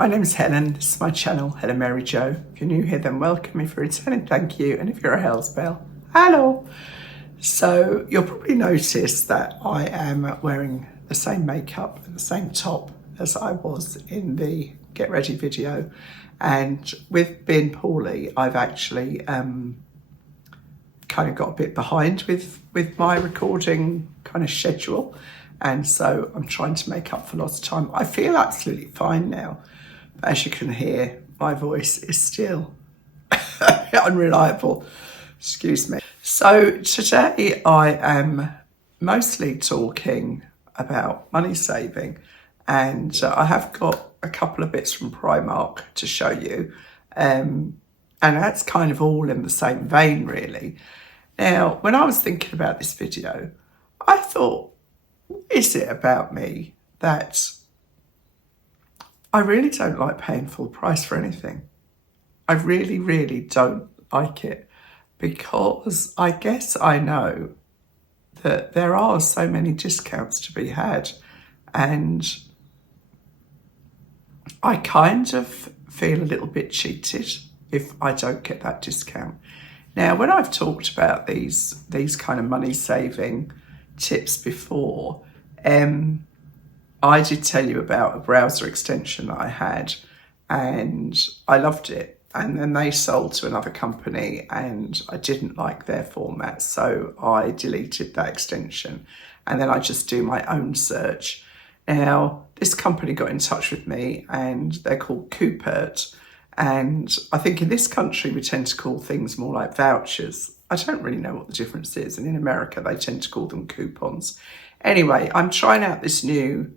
My name is Helen, this is my channel, Helen Mary Jo. If you're new here, then welcome. If you're returning, thank you. And if you're a Hell's Bell, hello. So you'll probably notice that I am wearing the same makeup and the same top as I was in the Get Ready video. And with being poorly, I've actually kind of got a bit behind with my recording kind of schedule. And so I'm trying to make up for lost time. I feel absolutely fine now. But as you can hear, my voice is still unreliable. Excuse me. So today I am mostly talking about money saving, and I have got a couple of bits from Primark to show you. And that's kind of all in the same vein, really. Now, when I was thinking about this video, I thought, is it about me that I really don't like paying full price for anything? I really, really don't like it, because I guess I know that there are so many discounts to be had, and I kind of feel a little bit cheated if I don't get that discount. Now, when I've talked about these kind of money saving tips before, I did tell you about a browser extension that I had, and I loved it. And then they sold to another company and I didn't like their format, so I deleted that extension, and then I just do my own search. Now, this company got in touch with me and they're called Coupert, and I think in this country we tend to call things more like vouchers. I don't really know what the difference is, and in America they tend to call them coupons. Anyway, I'm trying out this new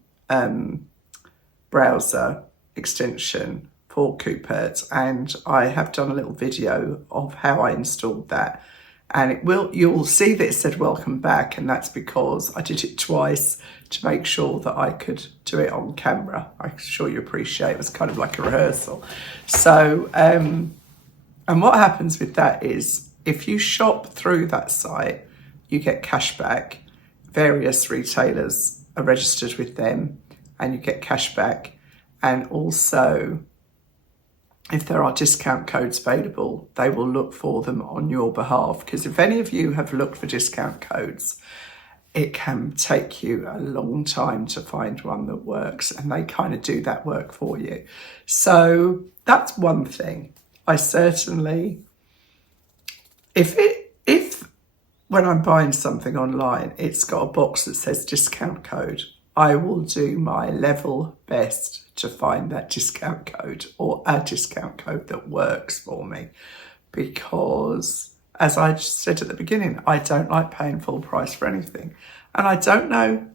browser extension for Coupert, and I have done a little video of how I installed that, and you'll see that it said welcome back, and that's because I did it twice to make sure that I could do it on camera. I'm sure you appreciate it was kind of like a rehearsal. So and what happens with that is, if you shop through that site, you get cash back. Various retailers are registered with them and you get cash back. And also, if there are discount codes available, they will look for them on your behalf. Because if any of you have looked for discount codes, it can take you a long time to find one that works, and they kind of do that work for you. So that's one thing. I certainly, if when I'm buying something online, it's got a box that says discount code, I will do my level best to find that discount code, or a discount code that works for me. Because, as I said at the beginning, I don't like paying full price for anything. And I don't know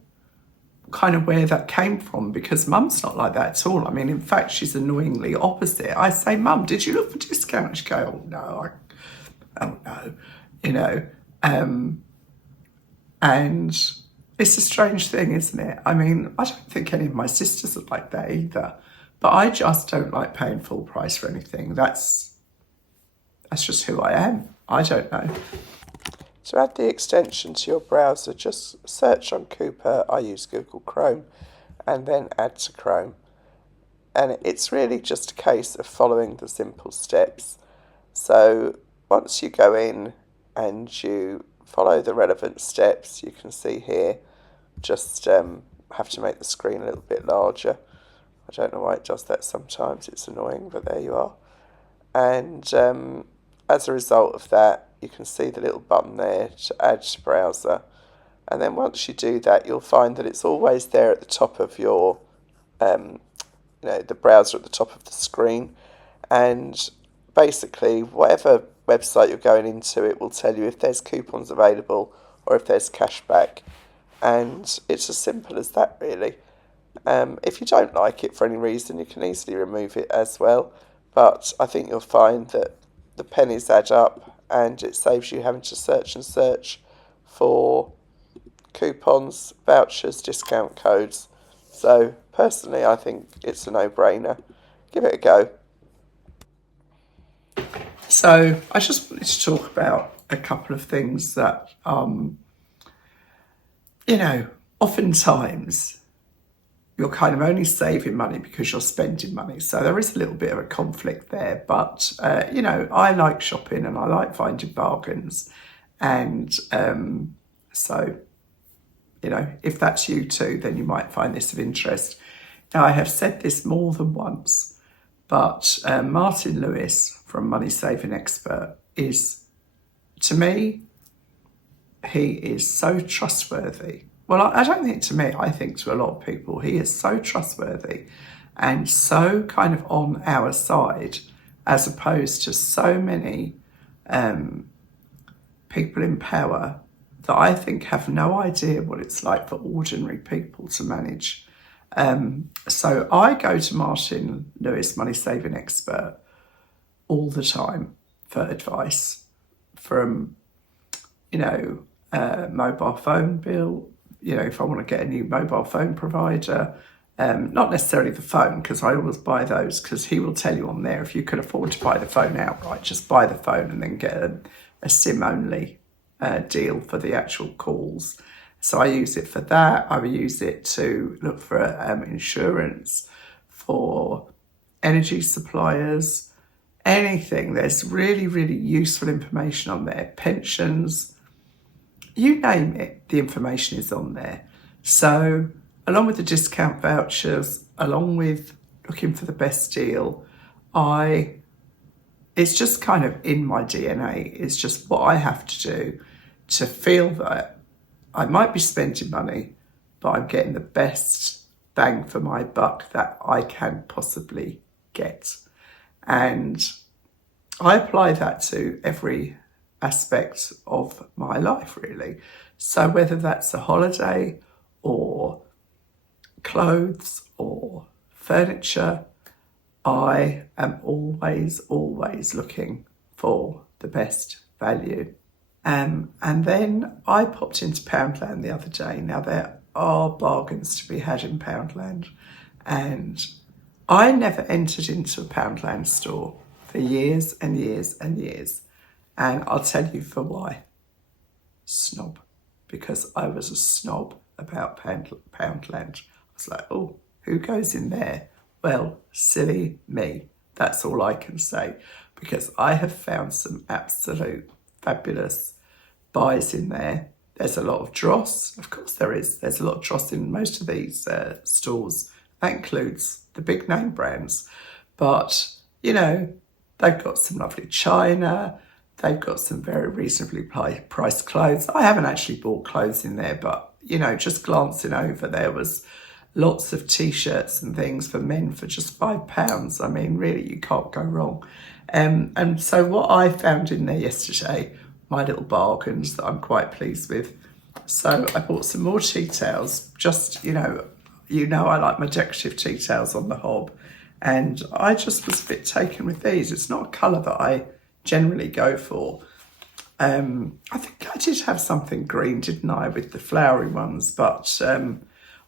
kind of where that came from, because Mum's not like that at all. I mean, in fact, she's annoyingly opposite. I say, Mum, did you look for discount? She go, oh no, you know. And it's a strange thing, isn't it? I mean, I don't think any of my sisters are like that either, but I just don't like paying full price for anything. That's just who I am. I don't know. To add the extension to your browser, just search on Coupert. I use Google Chrome, and then add to Chrome. And it's really just a case of following the simple steps. So once you go in and you follow the relevant steps, you can see here, just have to make the screen a little bit larger. I don't know why it does that sometimes, it's annoying, but there you are. And as a result of that, you can see the little button there to add to browser. And then once you do that, you'll find that it's always there at the top of your, the browser at the top of the screen. And basically, whatever website you're going into, it will tell you if there's coupons available or if there's cash back. And it's as simple as that, really. If you don't like it for any reason, you can easily remove it as well. But I think you'll find that the pennies add up, and it saves you having to search and search for coupons, vouchers, discount codes. So personally, I think it's a no-brainer. Give it a go. So I just wanted to talk about a couple of things that, oftentimes you're kind of only saving money because you're spending money. So there is a little bit of a conflict there. But, you know, I like shopping and I like finding bargains. And so, you know, if that's you too, then you might find this of interest. Now, I have said this more than once, but Martin Lewis from Money Saving Expert is, to me, he is so trustworthy. Well, I don't think to me, I think to a lot of people, he is so trustworthy and so kind of on our side, as opposed to so many people in power that I think have no idea what it's like for ordinary people to manage. So I go to Martin Lewis, Money Saving Expert, all the time for advice from, you know, mobile phone bill, you know, if I want to get a new mobile phone provider, not necessarily the phone, because I always buy those, because he will tell you on there, if you can afford to buy the phone outright, just buy the phone and then get a SIM-only deal for the actual calls. So I use it for that. I use it to look for insurance, for energy suppliers, anything. There's really, really useful information on there. Pensions, you name it, the information is on there. So along with the discount vouchers, along with looking for the best deal, it's just kind of in my DNA. It's just what I have to do to feel that I might be spending money, but I'm getting the best bang for my buck that I can possibly get. And I apply that to every aspect of my life, really. So whether that's a holiday or clothes or furniture, I am always looking for the best value. And then I popped into Poundland the other day. Now, there are bargains to be had in Poundland. And I never entered into a Poundland store for years and years and years. And I'll tell you for why. Snob. Because I was a snob about Poundland. I was like, oh, who goes in there? Well, silly me. That's all I can say. Because I have found some absolute fabulous buys in there. There's a lot of dross. Of course there is. There's a lot of dross in most of these stores. That includes the big name brands. But, you know, they've got some lovely china. They've got some very reasonably priced clothes. I haven't actually bought clothes in there, but, you know, just glancing over, there was lots of T-shirts and things for men for just £5. I mean, really, you can't go wrong. And so what I found in there yesterday, my little bargains that I'm quite pleased with. So I bought some more tea towels, just, you know, I like my decorative tea towels on the hob. And I just was a bit taken with these. It's not a colour that I generally go for. I think I did have something green, didn't I, with the flowery ones, but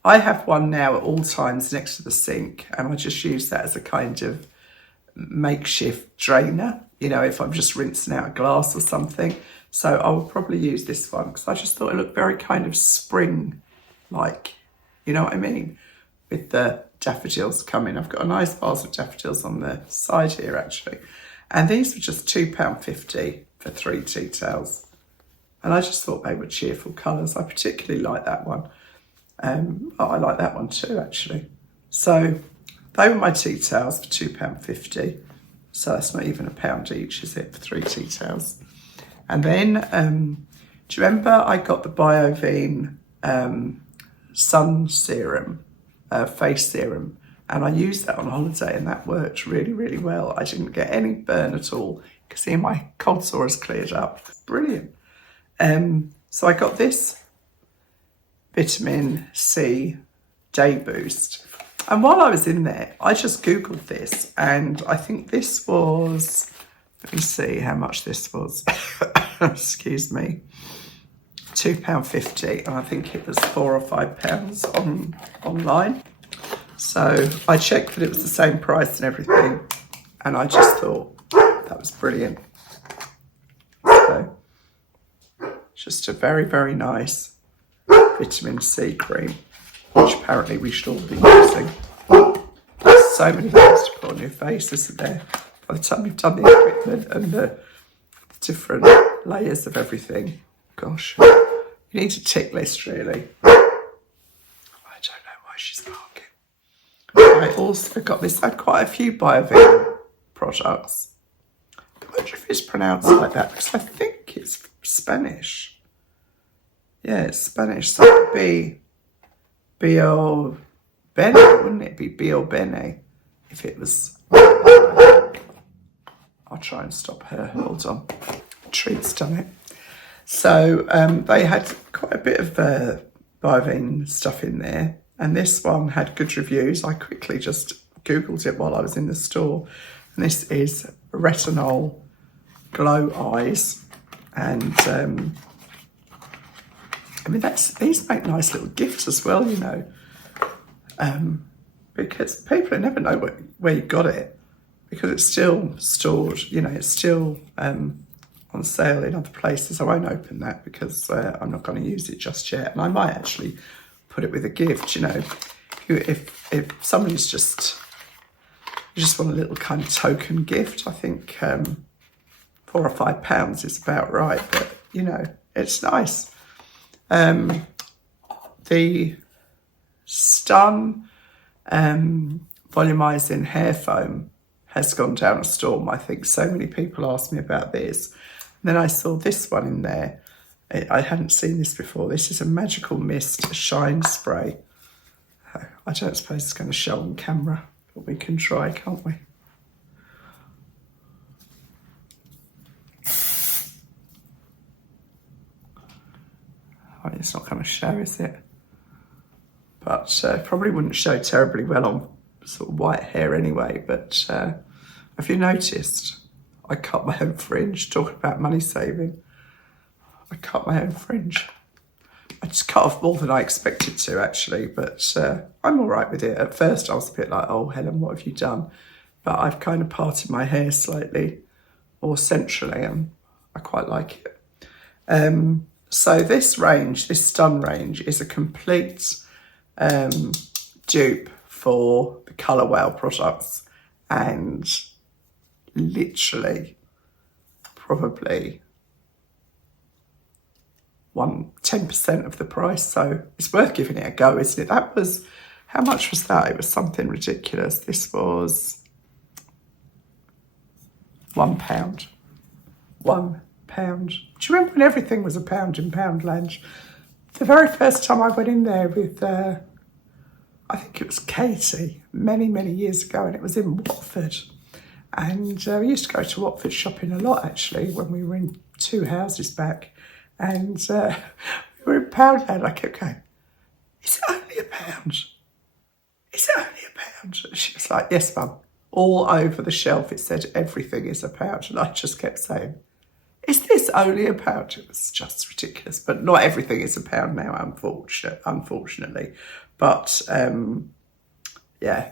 I have one now at all times next to the sink, and I just use that as a kind of makeshift drainer, you know, if I'm just rinsing out a glass or something. So I will probably use this one because I just thought it looked very kind of spring-like, you know what I mean, with the daffodils coming. I've got a nice vase of daffodils on the side here, actually. And these were just £2.50 for 3 tea towels. And I just thought they were cheerful colours. I particularly like that one. I like that one too, actually. So they were my tea towels for £2.50. So that's not even £1 each, is it, for 3 tea towels? And then, do you remember I got the Biovine sun serum, face serum, and I used that on holiday and that worked really, really well. I didn't get any burn at all. You can see my cold sore has cleared up. Brilliant. So I got this vitamin C day boost. And while I was in there, I just Googled this, and I think this was, let me see how much this was. Excuse me. £2.50, and I think it was £4 or £5 online. So I checked that it was the same price and everything, and I just thought that was brilliant. So just a very, very nice vitamin C cream. which apparently we should all be using. There's so many things to put on your face, isn't there? By the time you've done the equipment and the different layers of everything. Gosh, you need a tick list, really. I don't know why she's barking. I also got this. I had quite a few Biovine products. I wonder if it's pronounced like that because I think it's Spanish. Yeah, it's Spanish. So it would be Bio Bene, wouldn't it? Be Bio Bene if it was. I'll try and stop her. Hold on. Treat's done it. So they had quite a bit of Biovine stuff in there. And this one had good reviews. I quickly just Googled it while I was in the store. And this is Retinol Glow Eyes. And I mean, these make nice little gifts as well, you know. Because people never know where you got it. Because it's still stored, you know, it's still on sale in other places. I won't open that because I'm not going to use it just yet. And I might actually put it with a gift, you know. If somebody's just want a little kind of token gift, I think £4 or £5 is about right. But, you know, it's nice. The Stun volumizing hair foam has gone down a storm. I think so many people asked me about this. And then I saw this one in there. I hadn't seen this before. This is a Magical Mist Shine Spray. I don't suppose it's going to show on camera, but we can try, can't we? Oh, it's not going to show, is it? But probably wouldn't show terribly well on sort of white hair anyway. But have you noticed? I cut my own fringe, talking about money saving. I cut my own fringe. I just cut off more than I expected to, actually, but I'm all right with it. At first, I was a bit like, oh, Helen, what have you done? But I've kind of parted my hair slightly more centrally, and I quite like it. So this range, this Stun range, is a complete dupe for the Colour Wow products, and literally probably 10% of the price, so it's worth giving it a go, isn't it? That was, how much was that? It was something ridiculous. This was £1. £1. Do you remember when everything was £1 in Poundland? The very first time I went in there with I think it was Katie, many, many years ago, and it was in Watford. And we used to go to Watford shopping a lot, actually, when we were in 2 houses back. And we were in Poundland. I kept going, is it only £1? Is it only £1? And she was like, yes, Mum. All over the shelf, it said everything is £1. And I just kept saying, is this only £1? It was just ridiculous. But not everything is £1 now, unfortunately. But, yeah,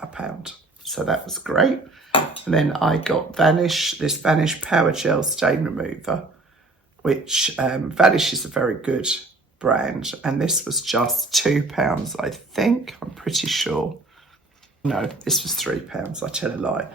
£1. So that was great. And then I got this Vanish Power Gel Stain Remover, which Vanish is a very good brand. And this was just £2, I think. I'm pretty sure. No, this was £3. I tell a lie.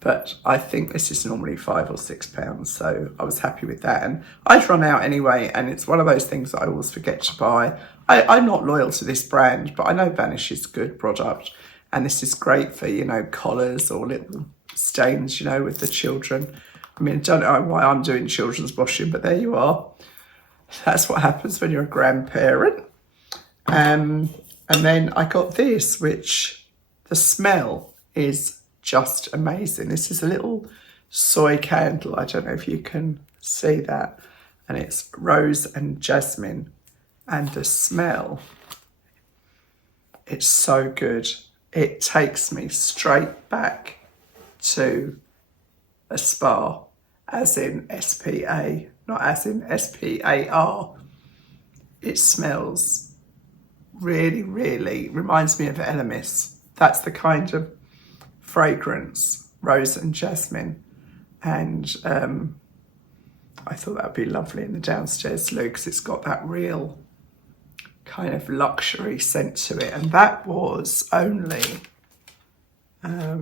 But I think this is normally £5 or £6. So I was happy with that. And I'd run out anyway. And it's one of those things that I always forget to buy. I'm not loyal to this brand, but I know Vanish is a good product. And this is great for, you know, collars or little stains, you know, with the children. I mean, I don't know why I'm doing children's washing, but there you are. That's what happens when you're a grandparent. And then I got this, which the smell is just amazing. This is a little soy candle. I don't know if you can see that. And it's rose and jasmine. And the smell, it's so good. It takes me straight back to a spa, as in S-P-A, not as in S-P-A-R. It smells really, really, reminds me of Elemis. That's the kind of fragrance, rose and jasmine. And I thought that would be lovely in the downstairs loo, because it's got that real kind of luxury scent to it, and that was only how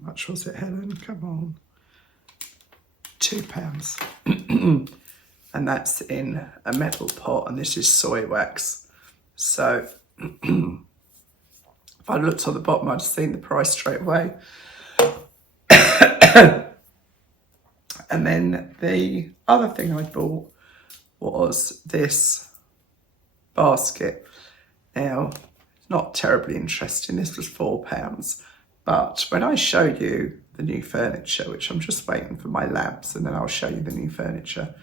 much was it, Helen? Come on, £2. And that's in a metal pot, and this is soy wax. So if I looked on the bottom, I'd have seen the price straight away. And then the other thing I bought was this basket. Now, not terribly interesting. This was £4. But when I show you the new furniture, which I'm just waiting for my labs, and then I'll show you the new furniture.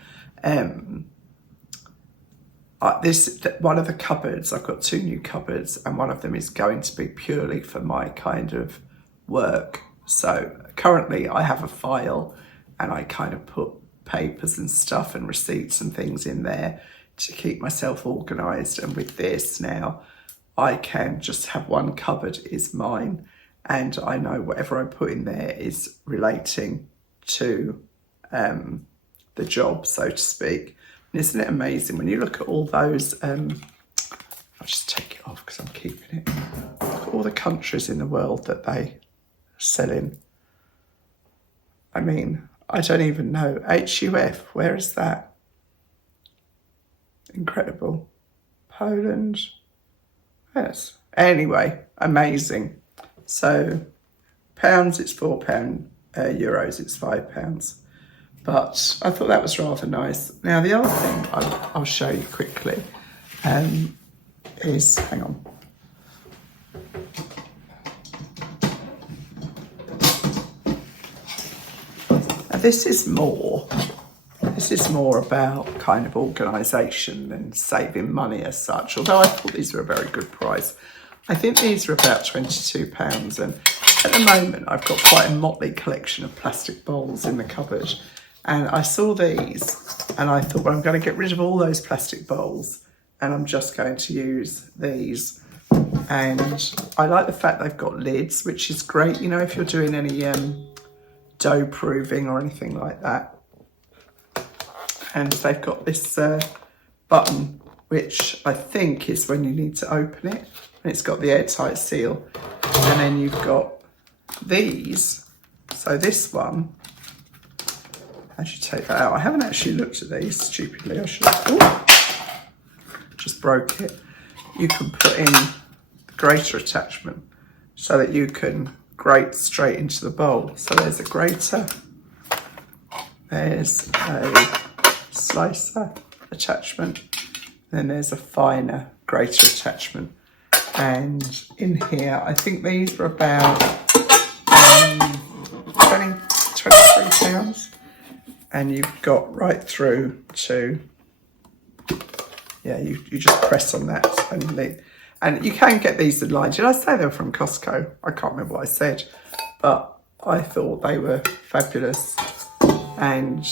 This one of the cupboards, I've got 2 new cupboards, and one of them is going to be purely for my kind of work. So currently I have a file, and I kind of put papers and stuff and receipts and things in there to keep myself organised. And with this now, I can just have one cupboard is mine, and I know whatever I put in there is relating to the job, so to speak. And isn't it amazing when you look at all those, I'll just take it off because I'm keeping it. Look at all the countries in the world that they sell in. I mean, I don't even know. HUF, where is that? Incredible. Poland. Yes. Anyway, amazing. So, pounds, it's £4. Euros, it's £5. But I thought that was rather nice. Now, the other thing I'll show you quickly is, hang on. Now, this is more about kind of organisation than saving money as such, although I thought these were a very good price. I think these are about £22, and at the moment I've got quite a motley collection of plastic bowls in the cupboard. And I saw these and I thought, well, I'm going to get rid of all those plastic bowls and I'm just going to use these. And I like the fact they've got lids, which is great, you know, if you're doing any dough proving or anything like that. And they've got this button, which I think is when you need to open it. And it's got the airtight seal. And then you've got these. So this one, how do you take that out? I haven't actually looked at these, stupidly. I should have. Just broke it. You can put in the grater attachment so that you can grate straight into the bowl. So there's a grater. There's a slicer attachment. Then there's a finer grater attachment. And in here, I think these were about 23 pounds. And you've got right through to, yeah, you just press on that and leave. And you can get these in line. Did I say they were from Costco? I can't remember what I said, but I thought they were fabulous. And,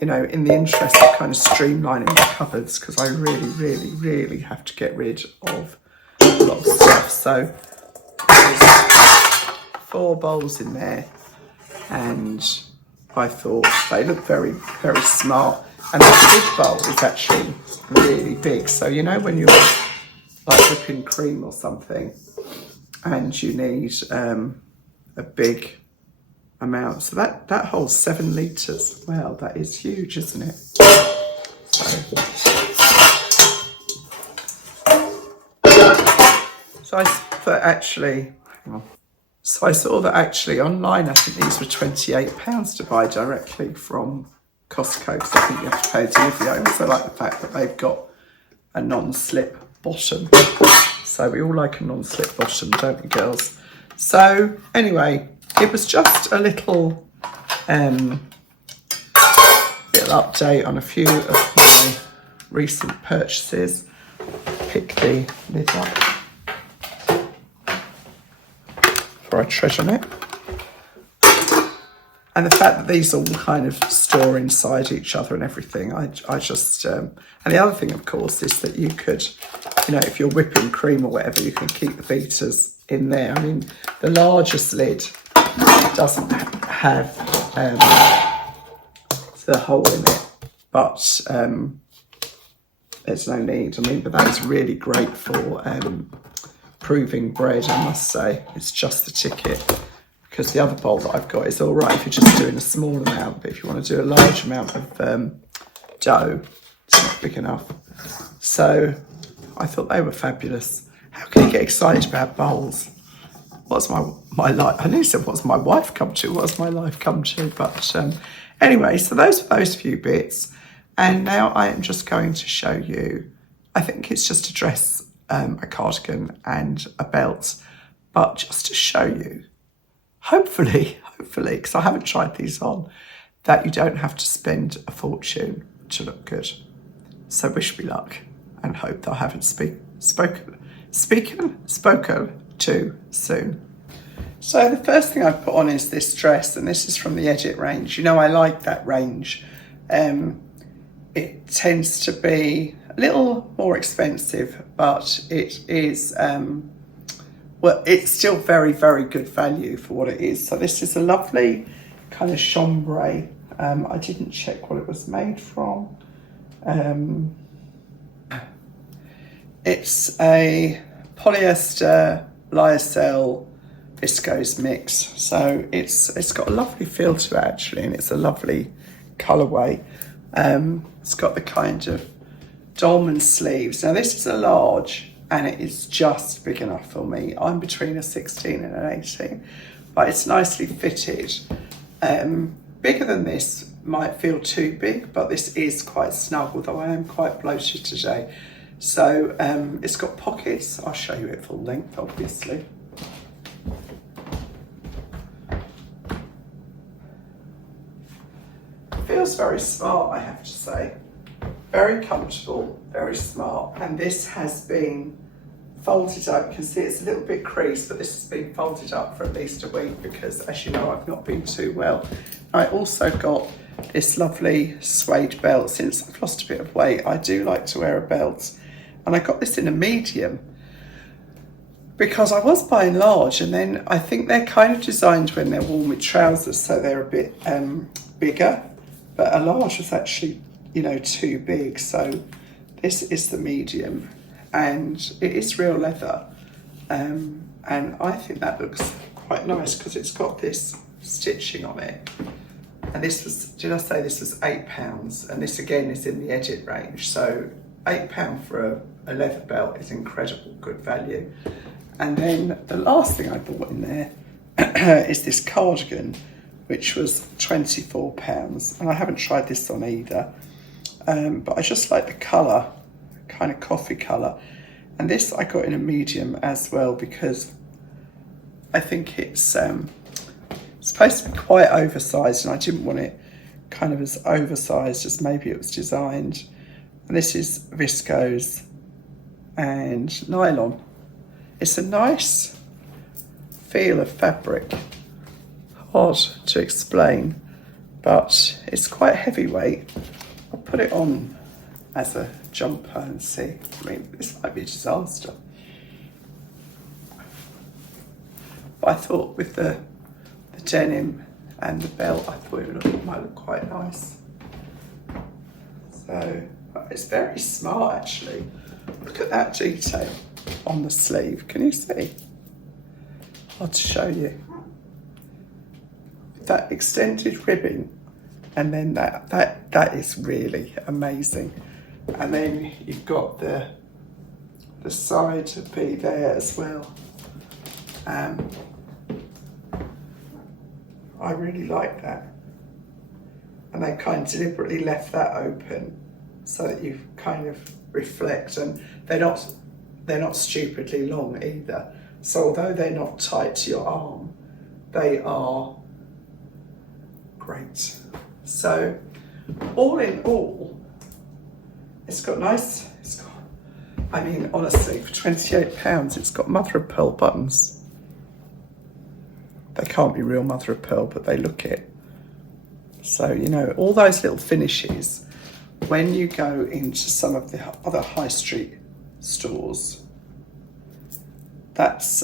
you know, in the interest of kind of streamlining the cupboards, because I really, really, really have to get rid of a lot of stuff. So there's 4 bowls in there, and I thought they look very, very smart. And the big bowl is actually really big. So, you know, when you're like whipping cream or something and you need a big amount. So that holds 7 litres. Wow, that is huge, isn't it? So I thought actually, hang on. So I saw that actually online, I think these were £28 to buy directly from Costco, because I think you have to pay a delivery. I also like the fact that they've got a non-slip bottom. So we all like a non-slip bottom, don't we, girls? So anyway, it was just a little update on a few of my recent purchases. Pick the lid up before I tread on it. And the fact that these all kind of store inside each other and everything, I just... and the other thing, of course, is that you could, you know, if you're whipping cream or whatever, you can keep the beaters in there. I mean, the largest lid doesn't have the hole in it. but there's no need. I mean, but that is really great for proving bread, I must say. It's just the ticket, because the other bowl that I've got is all right if you're just doing a small amount, but if you want to do a large amount of dough, it's not big enough. So I thought they were fabulous. How can you get excited about bowls? What's my life? I nearly said, what's my wife come to? What's my life come to? But anyway, so those are those few bits. And now I am just going to show you, I think it's just a dress, a cardigan and a belt, but just to show you, hopefully, because I haven't tried these on, that you don't have to spend a fortune to look good. So wish me luck and hope that I haven't spoken too soon. So the first thing I've put on is this dress, and this is from the Edit range. You know, I like that range. It tends to be a little more expensive, but it is, well, it's still very, very good value for what it is. So this is a lovely kind of chambray. I didn't check what it was made from. It's a polyester lyocell viscose mix, so it's got a lovely feel to it actually, and it's a lovely colourway. It's got the kind of dolman sleeves. Now this is a large and it is just big enough for me. I'm between a 16 and an 18, but it's nicely fitted. Bigger than this might feel too big, but this is quite snug, although I am quite bloated today. So it's got pockets. I'll show you it full length, obviously. It feels very smart, I have to say. Very comfortable, very smart. And this has been folded up. You can see it's a little bit creased, but this has been folded up for at least a week because, as you know, I've not been too well. I also got this lovely suede belt. Since I've lost a bit of weight, I do like to wear a belt. And I got this in a medium because I was buying large, and then I think they're kind of designed when they're worn with trousers, so they're a bit bigger, but a large was actually, you know, too big. So this is the medium, and it is real leather, and I think that looks quite nice because it's got this stitching on it. And this was, did I say this was £8? And this again is in the Edit range, so £8 for a leather belt is incredible good value. And then the last thing I bought in there is this cardigan, which was £24, and I haven't tried this on either, but I just like the colour, kind of coffee colour. And this I got in a medium as well because I think it's supposed to be quite oversized, and I didn't want it kind of as oversized as maybe it was designed. And this is viscose and nylon. It's a nice feel of fabric. Hard to explain, but it's quite heavyweight. I'll put it on as a jumper and see. I mean, this might be a disaster. But I thought with the denim and the belt, I thought it might look quite nice. So it's very smart actually. Look at that detail on the sleeve. Can you see? I'll show you. That extended ribbing, and then that is really amazing. And then you've got the side to be there as well. I really like that. And they kind of deliberately left that open so that you kind of reflect, and they're not stupidly long either. So although they're not tight to your arm, they are great. So all in all, I mean, honestly, for £28, it's got mother of pearl buttons. They can't be real mother of pearl, but they look it. So, you know, all those little finishes, when you go into some of the other high street stores, that's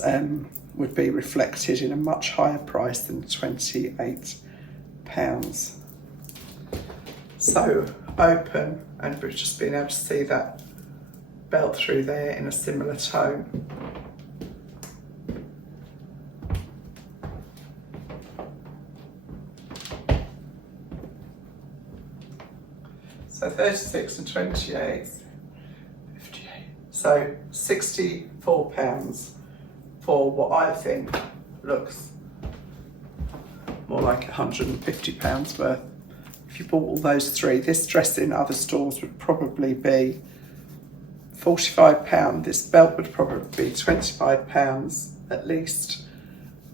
would be reflected in a much higher price than £28. so open, and we've just been able to see that belt through there in a similar tone. So 36 and 28, 58. So £64 for what I think looks more like £150 worth. If you bought all those three, this dress in other stores would probably be £45. This belt would probably be £25 at least.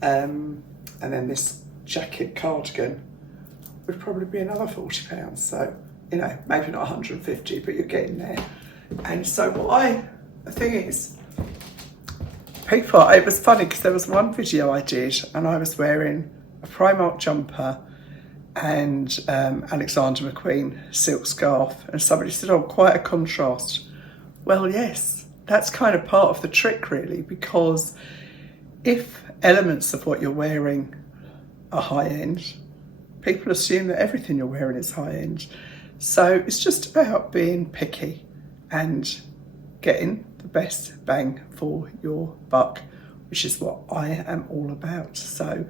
And then this jacket cardigan would probably be another £40. So, you know, maybe not 150, but you're getting there. And so the thing is, people, it was funny because there was one video I did and I was wearing a Primark jumper and Alexander McQueen silk scarf, and somebody said, oh, quite a contrast. Well, yes, that's kind of part of the trick really, because if elements of what you're wearing are high end, people assume that everything you're wearing is high end. So it's just about being picky and getting the best bang for your buck, which is what I am all about. So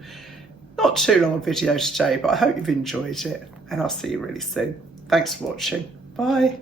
not too long a video today, but I hope you've enjoyed it, and I'll see you really soon. Thanks for watching. Bye.